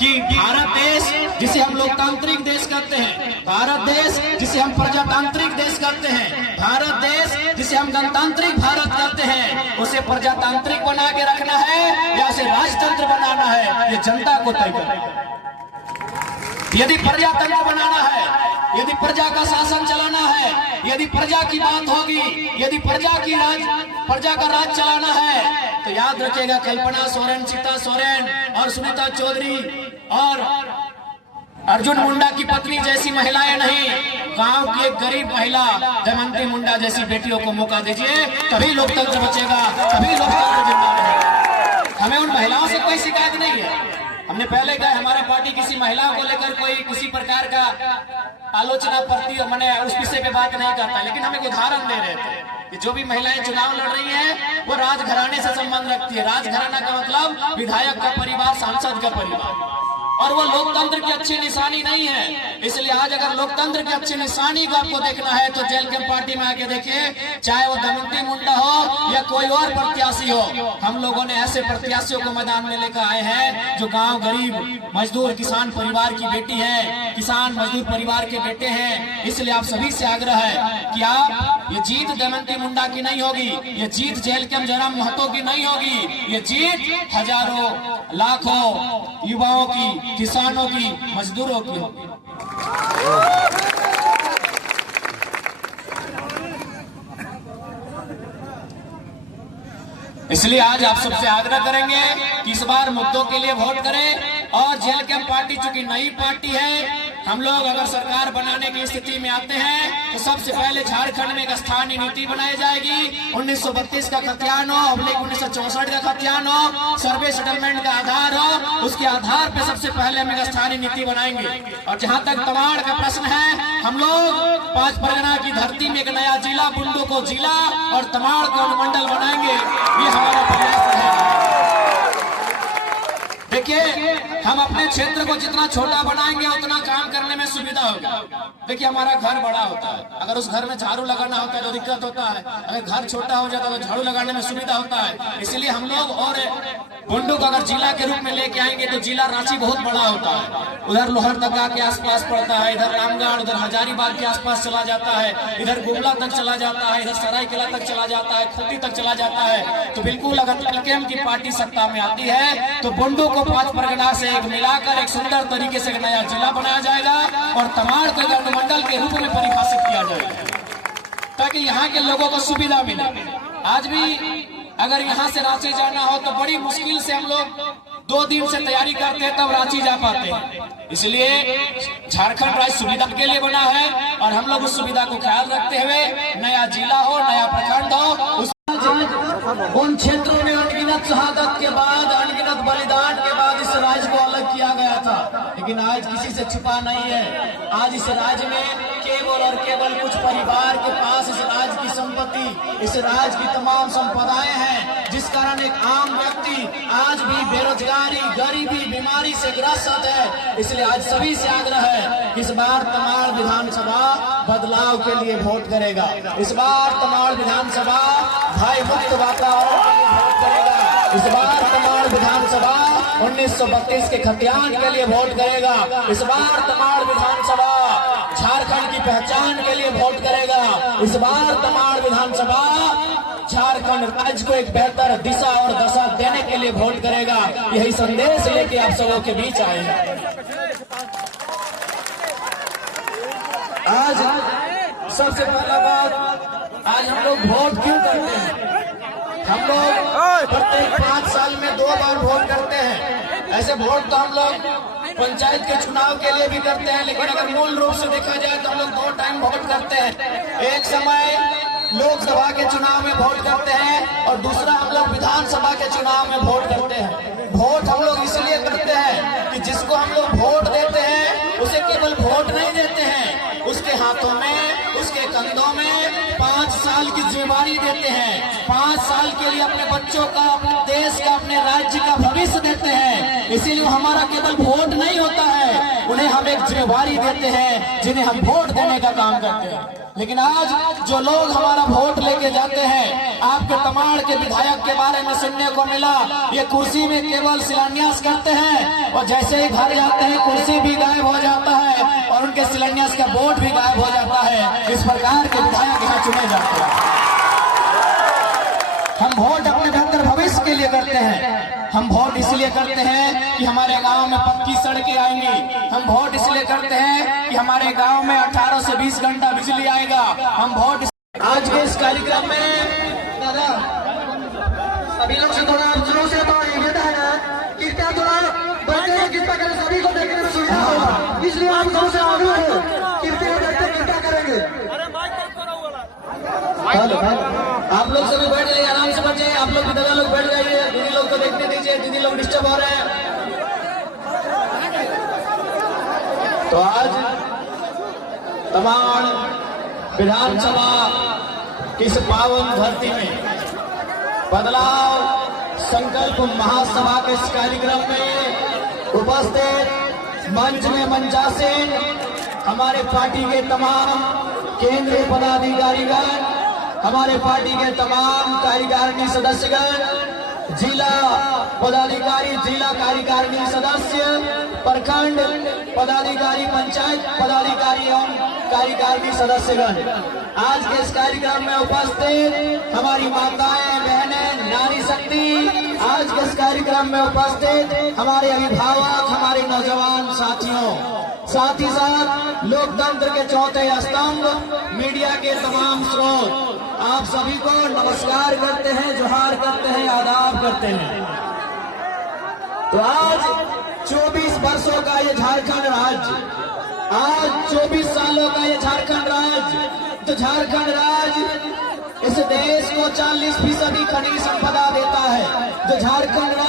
कि भारत देश जिसे हम लोकतांत्रिक देश कहते हैं, भारत देश जिसे हम प्रजातांत्रिक देश कहते हैं, भारत देश जिसे हम गणतांत्रिक भारत कहते हैं, उसे प्रजातांत्रिक बना के रखना है या उसे राजतंत्र बनाना है, ये जनता को तय करना। यदि प्रजातंत्र बनाना है, यदि प्रजा का शासन चलाना है, यदि प्रजा की बात होगी, यदि प्रजा का राज चलाना है, तो याद रखिएगा कल्पना सोरेन, सीता सोरेन और सुनीता चौधरी और अर्जुन मुंडा की पत्नी जैसी महिलाएं नहीं, गांव की एक गरीब महिला दमयंती मुंडा जैसी बेटियों को मौका दीजिए, तभी लोकतंत्र बचेगा, तभी लोकतंत्र जिंदा रहेगा। हमें उन महिलाओं से कोई शिकायत नहीं है। हमने पहले कहा हमारा पार्टी किसी महिला को लेकर कोई किसी प्रकार का आलोचना प्रति मैंने उस विषय पे बात नहीं करता, लेकिन हम एक उदाहरण दे रहे थे कि जो भी महिलाएं चुनाव लड़ रही हैं वो राजघराने से संबंध रखती है। राजघराना का मतलब विधायक का परिवार, सांसद का परिवार, और वो लोकतंत्र की अच्छी निशानी नहीं है। इसलिए आज अगर लोकतंत्र की अच्छी निशानी को आपको देखना है तो जेल कैंप पार्टी में आके देखिए, चाहे वो दमयंती मुंडा हो या कोई और प्रत्याशी हो, हम लोगों ने ऐसे प्रत्याशियों को मैदान में लेकर आए हैं जो गांव गरीब मजदूर किसान परिवार की बेटी है, किसान मजदूर परिवार के बेटे हैं। इसलिए आप सभी से आग्रह है कि आप ये जीत दमयंती मुंडा की नहीं होगी, ये जीत जेल कैंप जयराम महतो की नहीं होगी, ये जीत हजारों लाखों युवाओं की, किसानों की, मजदूरों की होगी। इसलिए आज आप सबसे आग्रह करेंगे कि इस बार मुद्दों के लिए वोट करें। और जेल कैंप पार्टी चूंकि नई पार्टी है, हम लोग अगर सरकार बनाने की स्थिति में आते हैं तो सबसे पहले झारखंड में एक स्थानीय नीति बनाई जाएगी। 1932 का खतियान हो, 1964 का खतियान हो, सर्वे सेटलमेंट का आधार हो, उसके आधार पे सबसे पहले हम एक स्थानीय नीति बनाएंगे। और जहां तक तमाड़ का प्रश्न है, हम लोग 5 परगना की धरती में एक नया जिला, बुंडू को जिला और तमाड़ को अनुमंडल बनाएंगे। ये हमारा प्रयास है। देखिए, हम अपने क्षेत्र को जितना छोटा बनाएंगे उतना काम करने में सुविधा होगा। देखिए, हमारा घर बड़ा होता है, अगर उस घर में झाड़ू लगाना होता है तो दिक्कत होता है, अगर घर छोटा हो जाता है तो झाड़ू लगाने में सुविधा होता है। इसलिए हम लोग और बुंडू को अगर जिला के रूप में लेके आएंगे तो जिला रांची बहुत बड़ा होता है, उधर लोहरदगा के आसपास पड़ता है, इधर रामगढ़, उधर हजारीबाग के आसपास चला जाता है, इधर गुमला तक चला जाता है, इधर सरायकेला तक चला जाता है, खूंटी तक चला जाता है। तो बिल्कुल अगर जेल की पार्टी सत्ता में आती है तो बुंडू को 5 परगना से एक मिलाकर एक सुंदर तरीके से एक नया जिला बनाया जाएगा और तमाड़ को अनुमंडल के रूप में परिभाषित किया जाएगा, ताकि यहाँ के लोगों को सुविधा मिले। आज भी अगर यहाँ से रांची जाना हो तो बड़ी मुश्किल से हम लोग 2 दिन से तैयारी करते हैं तब रांची जा पाते हैं। इसलिए झारखंड राज्य सुविधा के लिए बना है और हम लोग उस सुविधा को ख्याल रखते हुए नया जिला हो, नया प्रखंड हो, उन क्षेत्रों में अनगिनत शहादत के बाद, अनगिनत बलिदान के बाद इस राज्य को अलग किया गया था, लेकिन आज किसी से छुपा नहीं है। आज इस राज्य में केवल और केवल कुछ परिवार के पास इस राज्य की संपत्ति, इस राज्य की तमाम संपदाएं हैं, जिस कारण एक आम व्यक्ति आज भी बेरोजगारी, गरीबी, बीमारी से ग्रस्त है। इसलिए आज सभी से आग्रह है कि इस बार तमाड़ विधानसभा बदलाव के लिए वोट करेगा। इस बार तमाड़ विधानसभा भय मुक्त वातावरण के लिए वोट करेगा। इस बार तमाड़ विधानसभा 1932 के खतियान के लिए वोट करेगा। इस बार तमाड़ विधानसभा झारखंड की पहचान के लिए वोट करेगा। इस बार तमाड़ विधानसभा झारखंड राज्य को एक बेहतर दिशा और दशा देने के लिए वोट करेगा। यही संदेश लेके आप सबों के बीच आए हैं। आज सबसे पहला बात, आज हम लोग वोट क्यों करते हैं? हम लोग प्रत्येक 5 साल में 2 बार वोट करते हैं। ऐसे वोट तो हम लोग पंचायत के चुनाव के लिए भी करते हैं, लेकिन अगर मूल रूप से देखा जाए तो हम लोग 2 टाइम वोट करते हैं। एक समय लोकसभा के चुनाव में वोट करते हैं और दूसरा हम लोग विधानसभा के चुनाव में वोट करते हैं। वोट हम लोग इसलिए करते हैं कि जिसको हम लोग वोट देते हैं उसे केवल वोट नहीं देते हैं, उसके हाथों में, उसके कंधों में 5 साल साल की जिम्मेदारी देते हैं, 5 साल के लिए अपने बच्चों का, अपने देश का, अपने राज्य का भविष्य देते हैं। इसीलिए हमारा केवल वोट नहीं होता है, उन्हें हम एक जिम्मेदारी देते हैं जिन्हें हम वोट देने का काम करते हैं। लेकिन आज जो लोग हमारा वोट लेके जाते हैं, आपके तमाड़ के विधायक के बारे में सुनने को मिला, ये कुर्सी में केवल शिलान्यास करते हैं और जैसे ही घर जाते हैं कुर्सी भी गायब हो जाता है और उनके शिलान्यास का वोट भी गायब हो जाता है। इस प्रकार के विधायक यहाँ चुने जाते हैं। हम वोट अपने बेहतर भविष्य के लिए करते हैं। हम वोट इसलिए करते हैं कि हमारे गांव में पक्की सड़कें आएंगी। हम वोट इसलिए करते हैं कि हमारे गांव में 18 से 20 घंटा बिजली आएगा। हम वोट आज के इस कार्यक्रम में दादा सभी लोग से थोड़ा शुरू से तो ये है ना कि क्या थोड़ा बच्चे कितना करें, सभी को देखने में सुविधा होगा, इसलिए हम सबसे आगे हैं। कितने बच्चे कितना करेंगे? आप लोग सभी बैठ जाइए, आराम से बैठे। आप लोग भी दादा लोग बैठ जाइए, दीदी लोग को देखने दीजिए, दीदी लोग डिस्टर्ब हो रहे हैं। तो आज तमाम विधानसभा की इस पावन धरती में बदलाव संकल्प महासभा के इस कार्यक्रम में उपस्थित मंच में मंचासीन हमारे पार्टी के तमाम केंद्रीय पदाधिकारीगण, हमारे पार्टी के तमाम कार्यकारिणी सदस्यगण, जिला पदाधिकारी, जिला कार्यकारिणी सदस्य, प्रखंड पदाधिकारी, पंचायत पदाधिकारी एवं कार्यकारिणी सदस्यगण, आज के इस कार्यक्रम में उपस्थित हमारी माताएं, बहनें, नारी शक्ति, आज के इस कार्यक्रम में उपस्थित हमारे अभिभावक, हमारे नौजवान साथियों, साथ ही साथ लोकतंत्र के चौथे स्तंभ मीडिया के तमाम स्रोत, आप सभी को नमस्कार करते हैं, जोहार करते हैं, आदाब करते हैं। तो आज 24 वर्षों का ये झारखंड राज्य, आज 24 सालों का ये झारखंड राज्य, तो झारखंड राज्य इस देश को 40% खनिज संपदा देता है। जो झारखंड